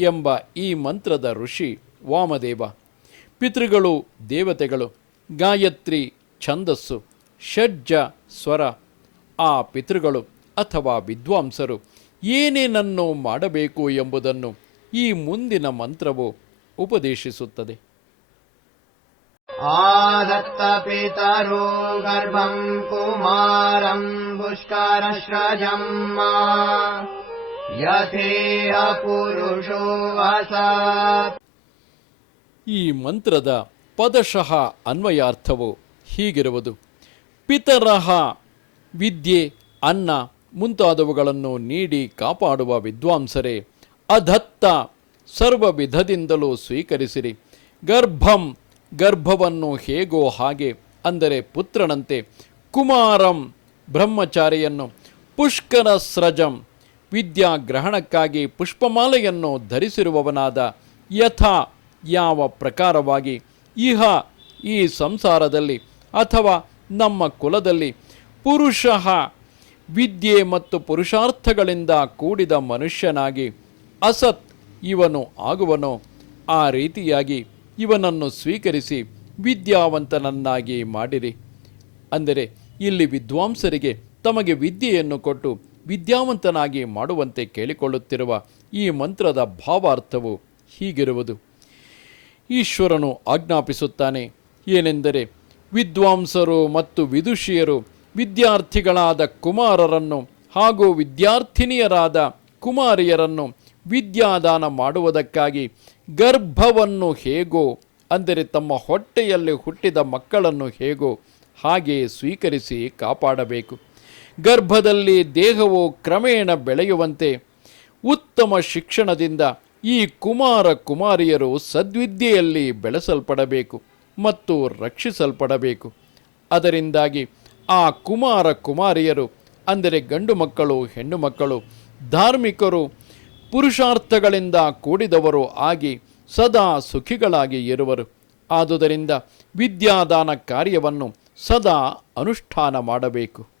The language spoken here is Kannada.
ಎಂಬ ಈ ಮಂತ್ರದ ಋಷಿ ವಾಮದೇವ ಪಿತೃಗಳು ದೇವತೆಗಳು ಗಾಯತ್ರಿ ಛಂದಸ್ಸು ಷಡ್ಜ ಸ್ವರ ಆ ಪಿತೃಗಳು ಅಥವಾ ವಿದ್ವಾಂಸರು ಏನೇನನ್ನು ಮಾಡಬೇಕು ಎಂಬುದನ್ನು ಈ ಮುಂದಿನ ಮಂತ್ರವು ಉಪದೇಶಿಸುತ್ತದೆ आदत्तपितरो गर्भम् कुमारम् पुष्करश्रजम् ಈ ಮಂತ್ರದ ಪದಶಃ ಅನ್ವಯಾರ್ಥವು ಹೀಗಿರುವುದು. ಪಿತರಹ ವಿದ್ಯೆ, ಅನ್ನ ಮುಂತಾದವುಗಳನ್ನು ನೀಡಿ ಕಾಪಾಡುವ ವಿದ್ವಾಂಸರೇ, ಅಧತ್ತ ಸರ್ವ ವಿಧದಿಂದಲೂ ಸ್ವೀಕರಿಸಿರಿ. ಗರ್ಭಂ ಗರ್ಭವನ್ನು ಹೇಗೋ ಹಾಗೆ ಅಂದರೆ ಪುತ್ರನಂತೆ, ಕುಮಾರಂ ಬ್ರಹ್ಮಚಾರಿಯನ್ನು ಪುಷ್ಕರ ಸ್ರಜಂ ವಿದ್ಯಾಗ್ರಹಣಕ್ಕಾಗಿ ಪುಷ್ಪಮಾಲೆಯನ್ನು ಧರಿಸಿರುವವನಾದ ಯಥಾ ಯಾವ ಪ್ರಕಾರವಾಗಿ ಇಹ ಈ ಸಂಸಾರದಲ್ಲಿ ಅಥವಾ ನಮ್ಮ ಕುಲದಲ್ಲಿ ಪುರುಷಃ ವಿದ್ಯೆ ಮತ್ತು ಪುರುಷಾರ್ಥಗಳಿಂದ ಕೂಡಿದ ಮನುಷ್ಯನಾಗಿ ಅಸತ್ ಇವನು ಆಗುವನು, ಆ ರೀತಿಯಾಗಿ ಇವನನ್ನು ಸ್ವೀಕರಿಸಿ ವಿದ್ಯಾವಂತನನ್ನಾಗಿ ಮಾಡಿರಿ. ಅಂದರೆ ಇಲ್ಲಿ ವಿದ್ವಾಂಸರಿಗೆ ತಮಗೆ ವಿದ್ಯೆಯನ್ನು ಕೊಟ್ಟು ವಿದ್ಯಾವಂತನಾಗಿ ಮಾಡುವಂತೆ ಕೇಳಿಕೊಳ್ಳುತ್ತಿರುವ ಈ ಮಂತ್ರದ ಭಾವಾರ್ಥವು ಹೀಗಿರುವುದು. ಈಶ್ವರನು ಆಜ್ಞಾಪಿಸುತ್ತಾನೆ, ಏನೆಂದರೆ ವಿದ್ವಾಂಸರು ಮತ್ತು ವಿದುಷಿಯರು ವಿದ್ಯಾರ್ಥಿಗಳಾದ ಕುಮಾರರನ್ನು ಹಾಗೂ ವಿದ್ಯಾರ್ಥಿನಿಯರಾದ ಕುಮಾರಿಯರನ್ನು ವಿದ್ಯಾದಾನ ಮಾಡುವುದಕ್ಕಾಗಿ ಗರ್ಭವನ್ನು ಹೇಗೋ, ಅಂದರೆ ತಮ್ಮ ಹೊಟ್ಟೆಯಲ್ಲಿ ಹುಟ್ಟಿದ ಮಕ್ಕಳನ್ನು ಹೇಗೋ ಹಾಗೆಯೇ ಸ್ವೀಕರಿಸಿ ಕಾಪಾಡಬೇಕು. ಗರ್ಭದಲ್ಲಿ ದೇಹವು ಕ್ರಮೇಣ ಬೆಳೆಯುವಂತೆ ಉತ್ತಮ ಶಿಕ್ಷಣದಿಂದ ಈ ಕುಮಾರ ಕುಮಾರಿಯರು ಸದ್ವಿದ್ಯೆಯಲ್ಲಿ ಬೆಳೆಸಲ್ಪಡಬೇಕು ಮತ್ತು ರಕ್ಷಿಸಲ್ಪಡಬೇಕು. ಅದರಿಂದಾಗಿ ಆ ಕುಮಾರ ಕುಮಾರಿಯರು, ಅಂದರೆ ಗಂಡು ಮಕ್ಕಳು, ಹೆಣ್ಣು ಮಕ್ಕಳು, ಧಾರ್ಮಿಕರು, ಪುರುಷಾರ್ಥಗಳಿಂದ ಕೂಡಿದವರು ಆಗಿ ಸದಾ ಸುಖಿಗಳಾಗಿ ಇರುವರು. ಆದುದರಿಂದ ವಿದ್ಯಾದಾನ ಕಾರ್ಯವನ್ನು ಸದಾ ಅನುಷ್ಠಾನ ಮಾಡಬೇಕು.